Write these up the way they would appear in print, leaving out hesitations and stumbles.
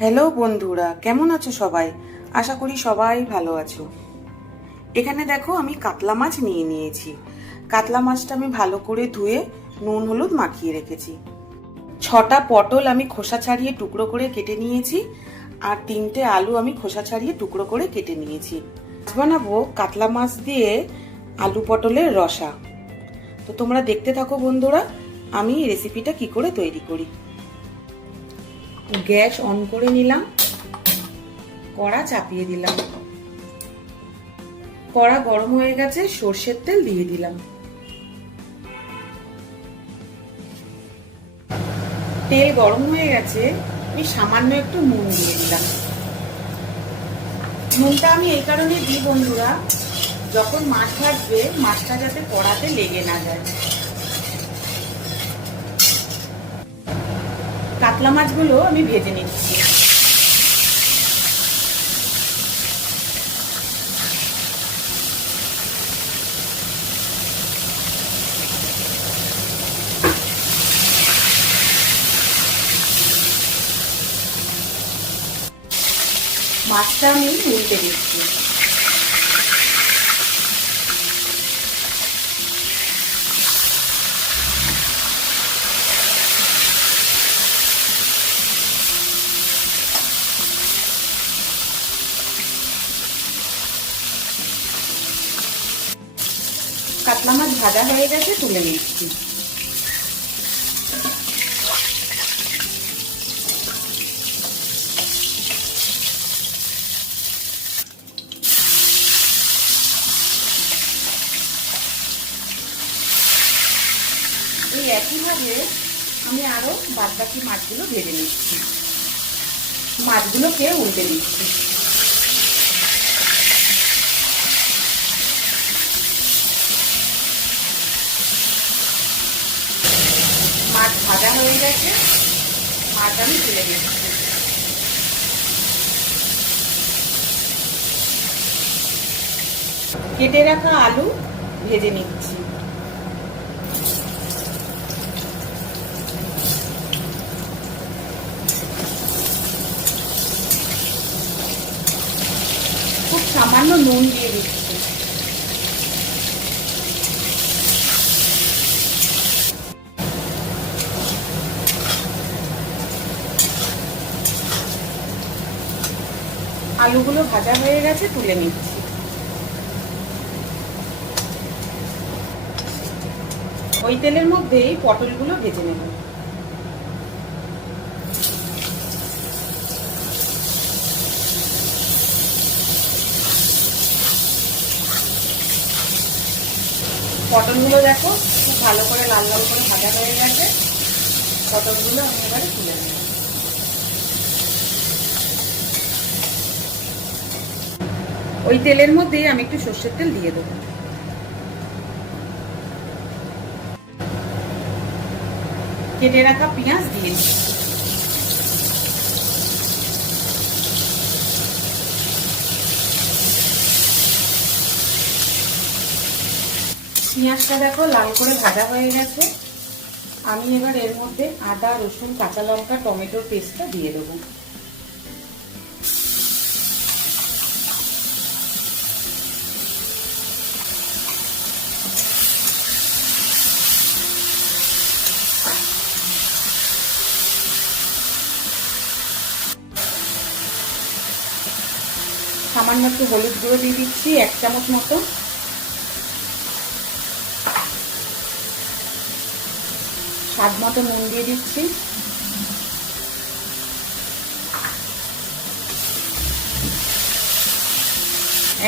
Hello বন্ধুরা, কেমন আছো সবাই? আশা করি সবাই ভালো আছো। এখানে দেখো আমি কাতলা মাছ নিয়ে নিয়েছি। কাতলা মাছটা আমি ভালো করে ধুয়ে নুন হলুদ মাখিয়ে রেখেছি। 6টা পটল আমি খোসা ছাড়িয়ে টুকরো করে কেটে নিয়েছি, আর 3টে আলু আমি খোসা ছাড়িয়ে টুকরো করে কেটে নিয়েছি। বানাবো কাতলা মাছ দিয়ে আলু পটলের রসা। তো তোমরা দেখতে থাকো বন্ধুরা, আমি এই রেসিপিটা কি করে তৈরি করি। গ্যাস অন করে নিলাম, কড়া চাপিয়ে দিলাম। কড়া গরম হয়ে গেছে, সর্ষের তেল দিয়ে দিলাম। তেল গরম হয়ে গেছে, আমি সামান্য একটু নুন দিয়ে দিলাম। নুনটা আমি এই কারণে দিই বন্ধুরা, যখন মাছ ভাজবে মাছটা যাতে কড়াতে লেগে না যায়। কাতলা মাছগুলো আমি ভেজে নিচ্ছি। মাছটা আমি উল্টে দিচ্ছি। কাতলা মাছ ভাজা হয়ে গেছে, তুলে নিচ্ছি। এই একইভাবে আমি আরো বাদবাকি মাছগুলো ভেজে নিচ্ছি। মাছগুলোকে উল্টে দিচ্ছি। মাছ ভাজা হয়ে গেছে, মাছ আমি তুলে দিচ্ছি। কেটে রাখা আলু ভেজে নিচ্ছি। খুব সামান্য নুন দিয়ে দিচ্ছি। আলুগুলো ভাজা হয়ে গেছে, তুলে নিচ্ছি। ওই তেলের মধ্যেই পটলগুলো ভেজে নেব। পটলগুলো দেখো খুব ভালো করে লাল লাল করে ভাজা হয়ে গেছে। পটলগুলো আমি এবারে তুলে নেব। ওই তেলের মধ্যেই আমি একটু সর্ষের তেল দিয়ে দেবো। কেটে রাখা পেঁয়াজ দিয়ে দিচ্ছি। পেঁয়াজটা দেখো লাল করে ভাজা হয়ে গেছে। আমি এবার এর মধ্যে আদা রসুন কাঁচা লঙ্কা টমেটোর পেস্টটা দিয়ে দেবো। সামান্য একটু হলুদ গুঁড়ো দিয়ে দিচ্ছি, 1 চামচ মতো। স্বাদ মতো নুন দিয়ে দিচ্ছি।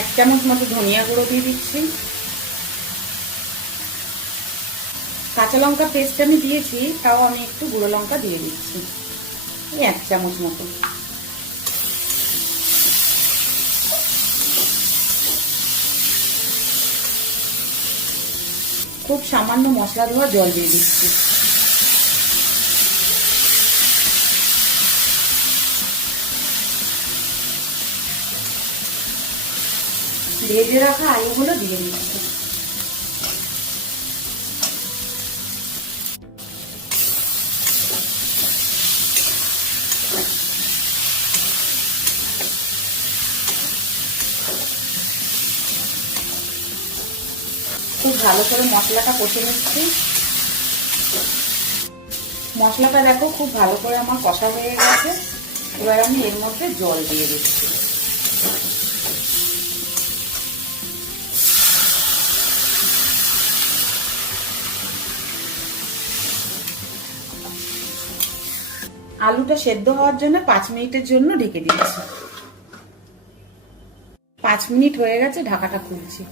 এক চামচ মতো ধনিয়া গুঁড়ো দিয়ে দিচ্ছি। কাঁচা লঙ্কা পেস্ট আমি দিয়েছি, তাও আমি একটু গুঁড়ো লঙ্কা দিয়ে দিচ্ছি, 1 চামচ মতো। খুব সামান্য মশলা ধোয়া জল দিয়ে দিচ্ছি। ভেজে রাখা আলুগুলো দিয়ে দিচ্ছি। ভালো করে মশলাটা কষে নিচ্ছি। মশলাটা দেখো খুব ভালো করে আমার কষা হয়ে গেছে। এবার আমি এর মধ্যে জল দিয়ে দিচ্ছি। আলুটা সেদ্ধ হওয়ার জন্য 5 মিনিটের জন্য ঢেকে দিচ্ছি। 5 মিনিট হয়ে গেছে, ঢাকাটা খুলছি।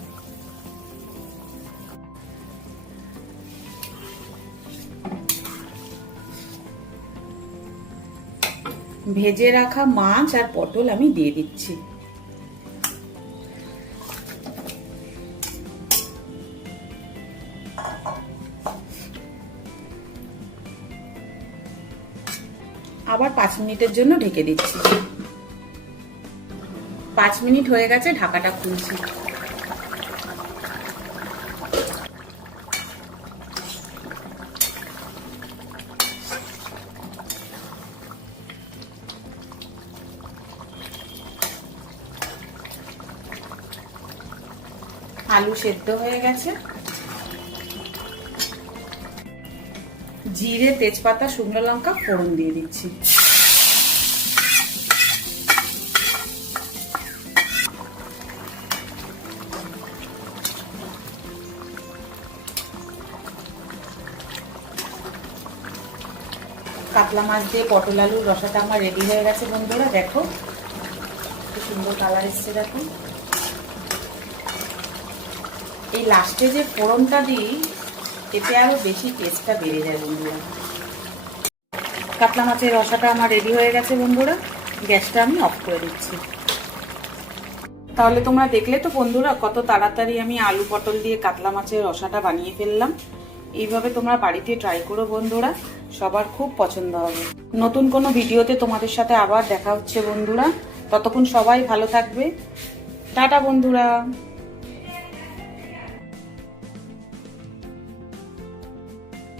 ভেজে রাখা মাছ আর পটল আমি দিয়ে দিচ্ছি। আবার 5 মিনিটের জন্য ঢেকে দিচ্ছি। 5 মিনিট হয়ে গেছে, ঢাকাটা খুলছি। আলু সেদ্ধ হয়ে গেছে। জিরে, তেজপাতা, শুকনো লঙ্কা ফোড়ন দিয়ে দিচ্ছি। কাতলা মাছ দিয়ে পটল আলুর রসাটা আমার রেডি হয়ে গেছে বন্ধুরা। দেখো কি সুন্দর কালার এসছে। দেখো এই লাস্টে যে ফোড়নটা দিই, এতে আরো বেশি টেস্টটা বেড়ে যায় বন্ধুরা। কাতলা মাছের রসাটা আমার রেডি হয়ে গেছে বন্ধুরা। গ্যাসটা আমি অফ করে দিচ্ছি। তাহলে তোমরা দেখলে তো বন্ধুরা কত তাড়াতাড়ি আমি আলু পটল দিয়ে কাতলা মাছের রসাটা বানিয়ে ফেললাম। এইভাবে তোমরা বাড়িতে ট্রাই করো বন্ধুরা, সবার খুব পছন্দ হবে। নতুন কোনো ভিডিওতে তোমাদের সাথে আবার দেখা হচ্ছে বন্ধুরা। ততক্ষণ সবাই ভালো থাকবে। টাটা বন্ধুরা।